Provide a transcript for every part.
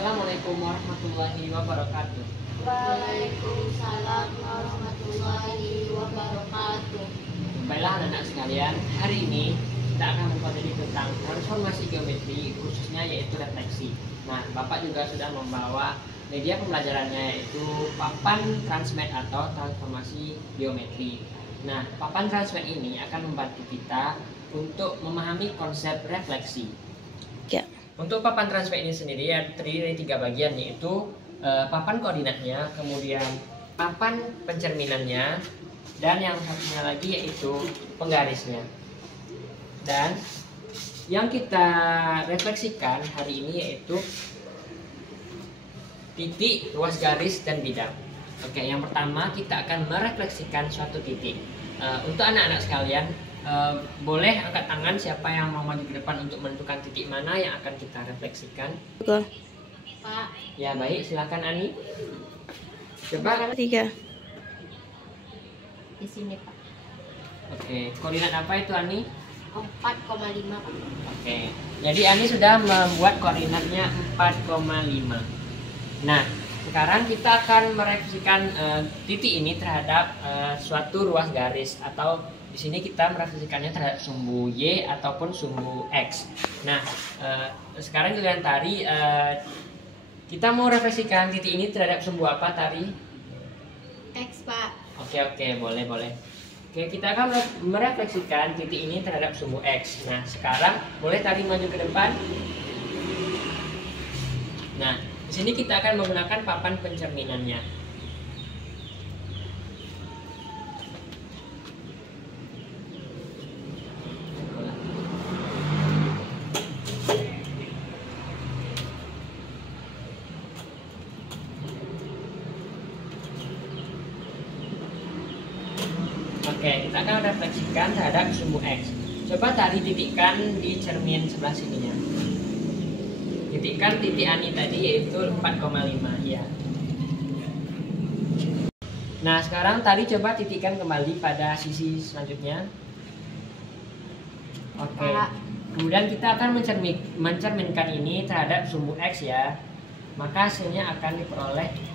Assalamualaikum warahmatullahi wabarakatuh. Waalaikumsalam warahmatullahi wabarakatuh. Baiklah anak-anak sekalian, hari ini kita akan mempelajari tentang transformasi geometri, khususnya yaitu refleksi. Nah, Bapak juga sudah membawa media pembelajarannya, yaitu papan transmat atau transformasi geometri. Nah, papan transmat ini akan membantu kita untuk memahami konsep refleksi. Ya. Untuk papan transmat ini sendiri terdiri dari 3 bagian, yaitu papan koordinatnya, kemudian papan pencerminannya, dan yang satunya lagi yaitu penggarisnya. Dan yang kita refleksikan hari ini yaitu titik, ruas garis, dan bidang. Oke, yang pertama kita akan merefleksikan suatu titik. Untuk anak-anak sekalian, boleh angkat tangan siapa yang mau maju ke depan untuk menentukan titik mana yang akan kita refleksikan. Pak, Ya baik, silakan Ani. Coba. 3. di sini Pak. Oke, koordinat apa itu Ani? 4,5 Pak. Oke, jadi Ani sudah membuat koordinatnya 4,5. Nah, sekarang kita akan merefleksikan titik ini terhadap suatu ruas garis, atau di sini kita merefleksikannya terhadap sumbu Y ataupun sumbu X. Nah, sekarang kalian Tari, kita mau refleksikan titik ini terhadap sumbu apa Tari? X Pak. Oke, boleh. Oke, kita akan merefleksikan titik ini terhadap sumbu X. Nah, sekarang boleh Tari maju ke depan. Nah, di sini kita akan menggunakan papan pencerminannya. Oke, kita akan refleksikan terhadap sumbu X. Coba Tari titikkan di cermin sebelah sininya. Titikkan titik Ani tadi yaitu 4,5 ya. Nah, sekarang Tari coba titikkan kembali pada sisi selanjutnya. Oke. Kemudian kita akan mencerminkan ini terhadap sumbu X ya. Maka hasilnya akan diperoleh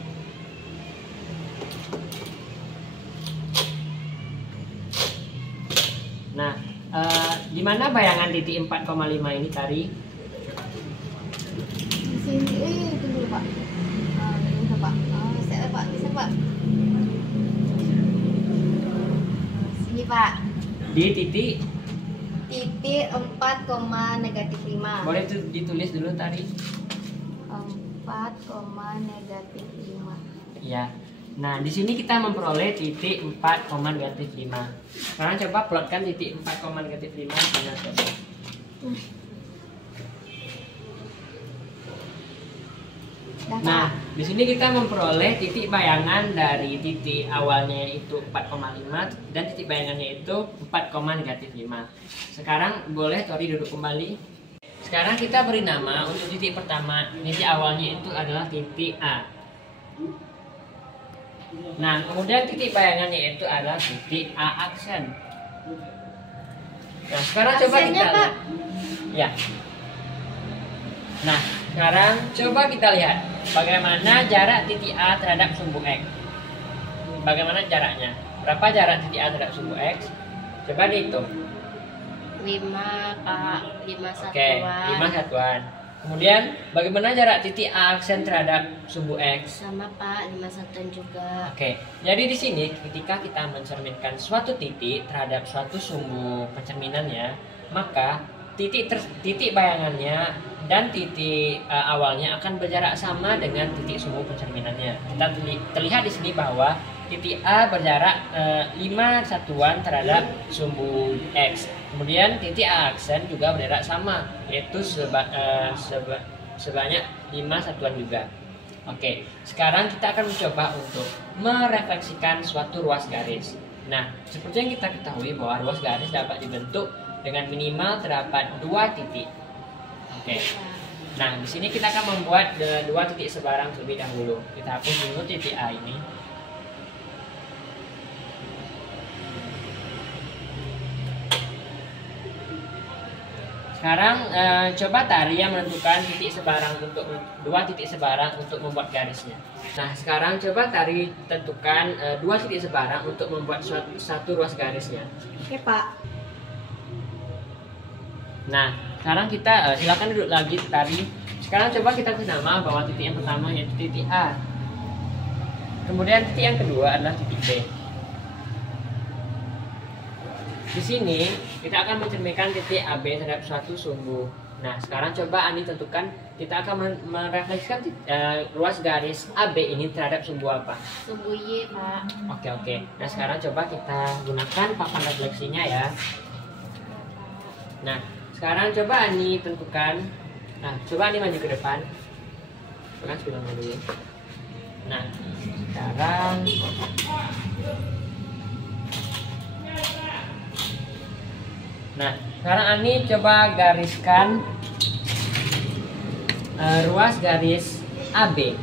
Nah, di mana bayangan titik 4,5 ini Tari? Di sini itu dulu Pak. Ini Pak. Saya Pak, bisa Pak. Sini Pak. Di titik 4,-5. boleh ditulis dulu Tari? 4,-5. Ya. Nah, di sini kita memperoleh titik 4,-5. Sekarang coba plotkan titik 4,-5 mana coba. Nah, di sini kita memperoleh titik bayangan dari titik awalnya itu 4,5 dan titik bayangannya itu 4,-5. Sekarang boleh Tori duduk kembali. Sekarang kita beri nama untuk titik pertama. Titik awalnya itu adalah titik A. Nah, kemudian titik bayangannya itu adalah titik A aksen. Nah, sekarang coba Aksennya, kita Pak. Ya. Nah, sekarang coba kita lihat bagaimana jarak titik A terhadap sumbu X. Bagaimana jaraknya? Berapa jarak titik A terhadap sumbu X? Coba dihitung. 5 Pak. 5 Oke, satuan. 5 satuan. Kemudian bagaimana jarak titik A aksen terhadap sumbu X? Sama Pak, 5 satuan juga. Oke, jadi di sini ketika kita mencerminkan suatu titik terhadap suatu sumbu pencerminannya, maka titik bayangannya dan titik awalnya akan berjarak sama dengan titik sumbu pencerminannya. Kita terlihat di sini bahwa titik A berjarak 5 satuan terhadap sumbu X. Kemudian titik A aksen juga berjarak sama, yaitu sebanyak 5 satuan juga. Oke, sekarang kita akan mencoba untuk merefleksikan suatu ruas garis. Nah, seperti yang kita ketahui bahwa ruas garis dapat dibentuk dengan minimal terdapat 2 titik. Oke. Nah, di sini kita akan membuat 2 titik sebarang terlebih dahulu. Kita hapus dulu titik A ini. sekarang coba Tari yang menentukan titik sebarang untuk dua titik sebarang untuk membuat garisnya. Nah, sekarang coba Tari tentukan dua titik sebarang untuk membuat satu ruas garisnya. Oke, Pak. Nah, sekarang kita silakan duduk lagi Tari. Sekarang coba kita kasih nama bahwa titik yang pertama yaitu titik A. Kemudian titik yang kedua adalah titik B. Di sini kita akan mencerminkan titik AB terhadap suatu sumbu. Nah, sekarang coba Ani tentukan kita akan merefleksikan ruas garis AB ini terhadap sumbu apa? Sumbu Y, Pak. Oke. Nah, sekarang coba kita gunakan papan refleksinya ya. Nah, sekarang coba Ani tentukan. Nah, coba Ani maju ke depan. Tekan sebelumnya dulu. Nah, sekarang Ani coba gariskan ruas garis AB.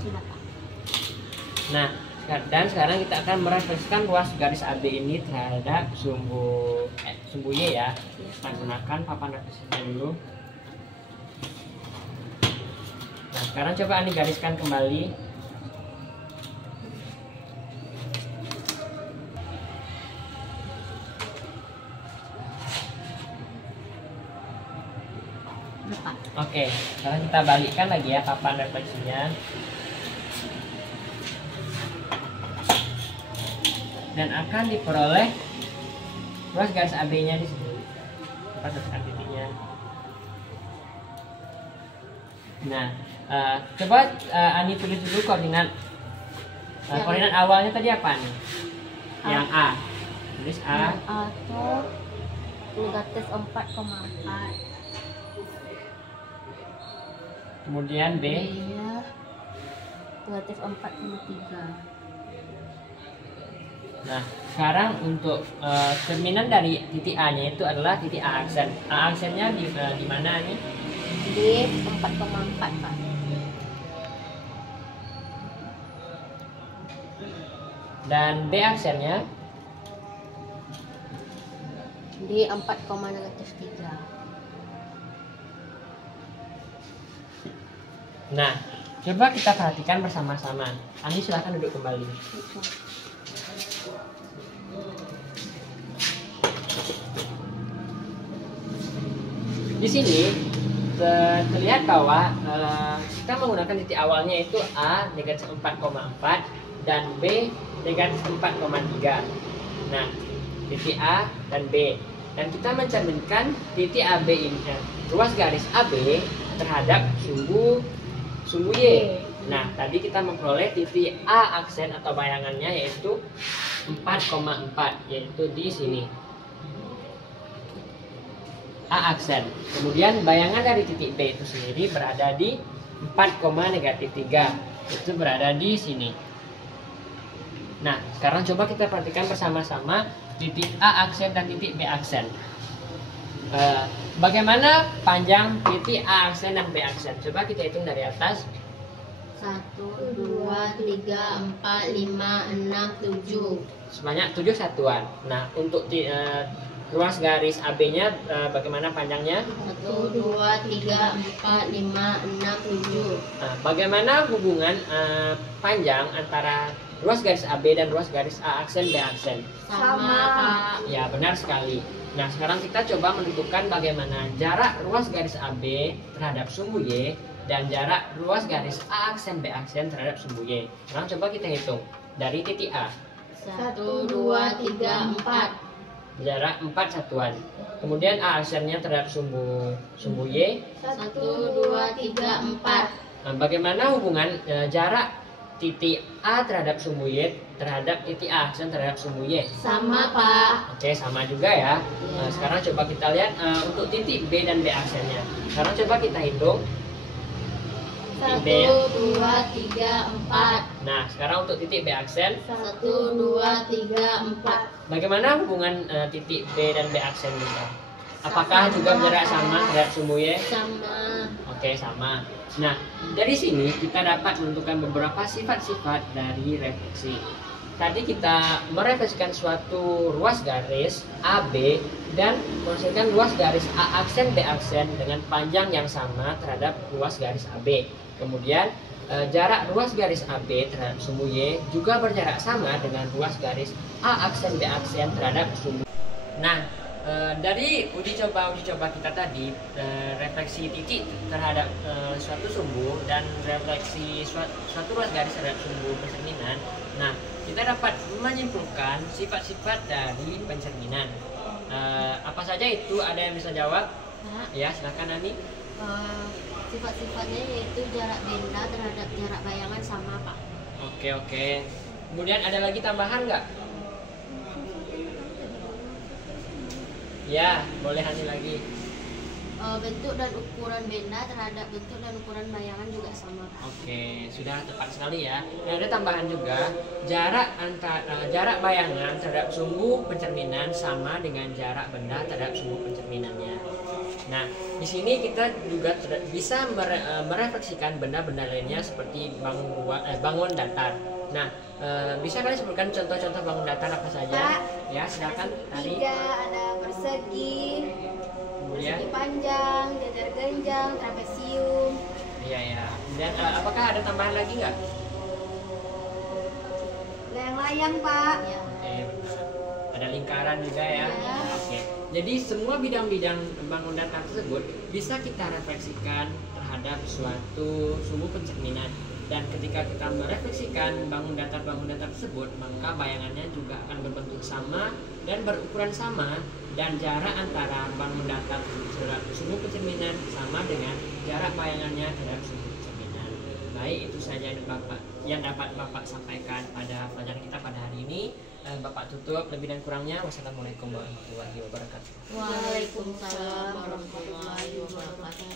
Sudah, Pak. Nah, dan sekarang kita akan merefleksikan ruas garis AB ini terhadap sumbu Y ya. Kita gunakan papan refleksinya dulu. Nah, sekarang coba Ani gariskan kembali. Oke, sekarang kita balikkan lagi ya papan refleksinya. Dan akan diperoleh ruas garis AB-nya di sini. Kita tekan titiknya. Nah, coba Ani tulis dulu koordinat. Koordinat awalnya tadi apa nih? Yang A. Tulis A. Atau negatif 4,4. Kemudian B. Iya. Negatif 4,3. Nah, sekarang untuk cerminan dari titik A-nya itu adalah titik A aksen. A aksennya di mana nih? Di 4,4, Pak. Dan B aksennya Di 4,-3. Nah, coba kita perhatikan bersama-sama. Ani silahkan duduk kembali. Di sini terlihat bahwa kita menggunakan titik awalnya itu A negatif 4,4 dan B negatif 4,3. Nah, titik A dan B, dan kita mencerminkan titik AB ini, ruas garis AB terhadap sumbu Y. Nah, tadi kita memperoleh titik A aksen atau bayangannya yaitu 4,4, yaitu di sini. A aksen. Kemudian bayangan dari titik B itu sendiri berada di 4,-3. Itu berada di sini. Nah, sekarang coba kita perhatikan bersama-sama titik A aksen dan titik B aksen. Bagaimana panjang titik A aksen dan B aksen? Coba kita hitung dari atas. 1, 2, 3, 4, 5, 6, 7. Sebanyak 7 satuan. Nah, untuk ruas garis AB-nya bagaimana panjangnya? 1, 2, 3, 4, 5, 6, 7. Nah, bagaimana hubungan panjang antara ruas garis AB dan ruas garis A aksen B aksen? Sama, Pak. Ya, benar sekali. Nah, sekarang kita coba menentukan bagaimana jarak ruas garis AB terhadap sumbu Y dan jarak ruas garis A aksen B aksen terhadap sumbu Y. Sekarang coba kita hitung dari titik A. 1, 2, 3, 4. Jarak 4 satuan. Kemudian A aksennya terhadap sumbu Y. 1, 2, 3, 4. Nah, bagaimana hubungan jarak titik A terhadap sumbu Y terhadap titik A aksen terhadap sumbu Y? Sama, Pak. Oke, sama juga ya. Nah, sekarang coba kita lihat untuk titik B dan B aksennya. Sekarang coba kita hitung. 1, 2, 3, 4. Nah, sekarang untuk titik B aksen. 1, 2, 3, 4. Bagaimana hubungan titik B dan B aksen kita? Apakah juga berjarak sama terhadap sumbu Y? Sama. Oke, sama. Nah, dari sini kita dapat menentukan beberapa sifat-sifat dari refleksi. Tadi kita merefleksikan suatu ruas garis AB dan menghasilkan ruas garis A aksen B aksen dengan panjang yang sama terhadap ruas garis AB. Kemudian jarak ruas garis AB terhadap sumbu Y juga berjarak sama dengan ruas garis A aksen B aksen terhadap sumbu. Nah, dari uji coba kita tadi, refleksi titik terhadap suatu sumbu dan refleksi suatu ruas garis terhadap sumbu pencerminan. Nah, kita dapat menyimpulkan sifat-sifat dari pencerminan. Apa saja itu? Ada yang bisa jawab? Ya, silakan Ani. Sifat-sifatnya yaitu jarak benda terhadap jarak bayangan sama, Pak. Oke. Kemudian ada lagi tambahan nggak? Ya, boleh Hani lagi. Bentuk dan ukuran benda terhadap bentuk dan ukuran bayangan juga sama, Pak. Oke, sudah tepat sekali ya. Dan ada tambahan juga, jarak bayangan terhadap sumbu pencerminan sama dengan jarak benda terhadap sumbu pencerminannya. Nah, di sini kita juga bisa merefleksikan benda-benda lainnya seperti bangun datar. Nah, bisa kalian sebutkan contoh-contoh bangun datar apa saja? Pak, Ya, silakan tadi. Ada persegi, Kemudian, persegi panjang, jajar genjang, trapesium. iya. Dan apakah ada tambahan lagi nggak? Layang-layang, Pak. Ya. Oke, benar. Ada lingkaran juga ya. Ya. Oke. Jadi semua bidang-bidang bangun datar tersebut bisa kita refleksikan terhadap suatu sumbu pencerminan. Dan ketika kita merefleksikan bangun datar tersebut, maka bayangannya juga akan berbentuk sama dan berukuran sama, dan jarak antara bangun datar terhadap sumbu pencerminan sama dengan jarak bayangannya terhadap sumbu pencerminan. Baik, itu saja yang dapat Bapak sampaikan pada pelajaran kita pada hari ini. Bapak tutup, lebih dan kurangnya wassalamualaikum warahmatullahi wabarakatuh. Waalaikumsalam warahmatullahi wabarakatuh.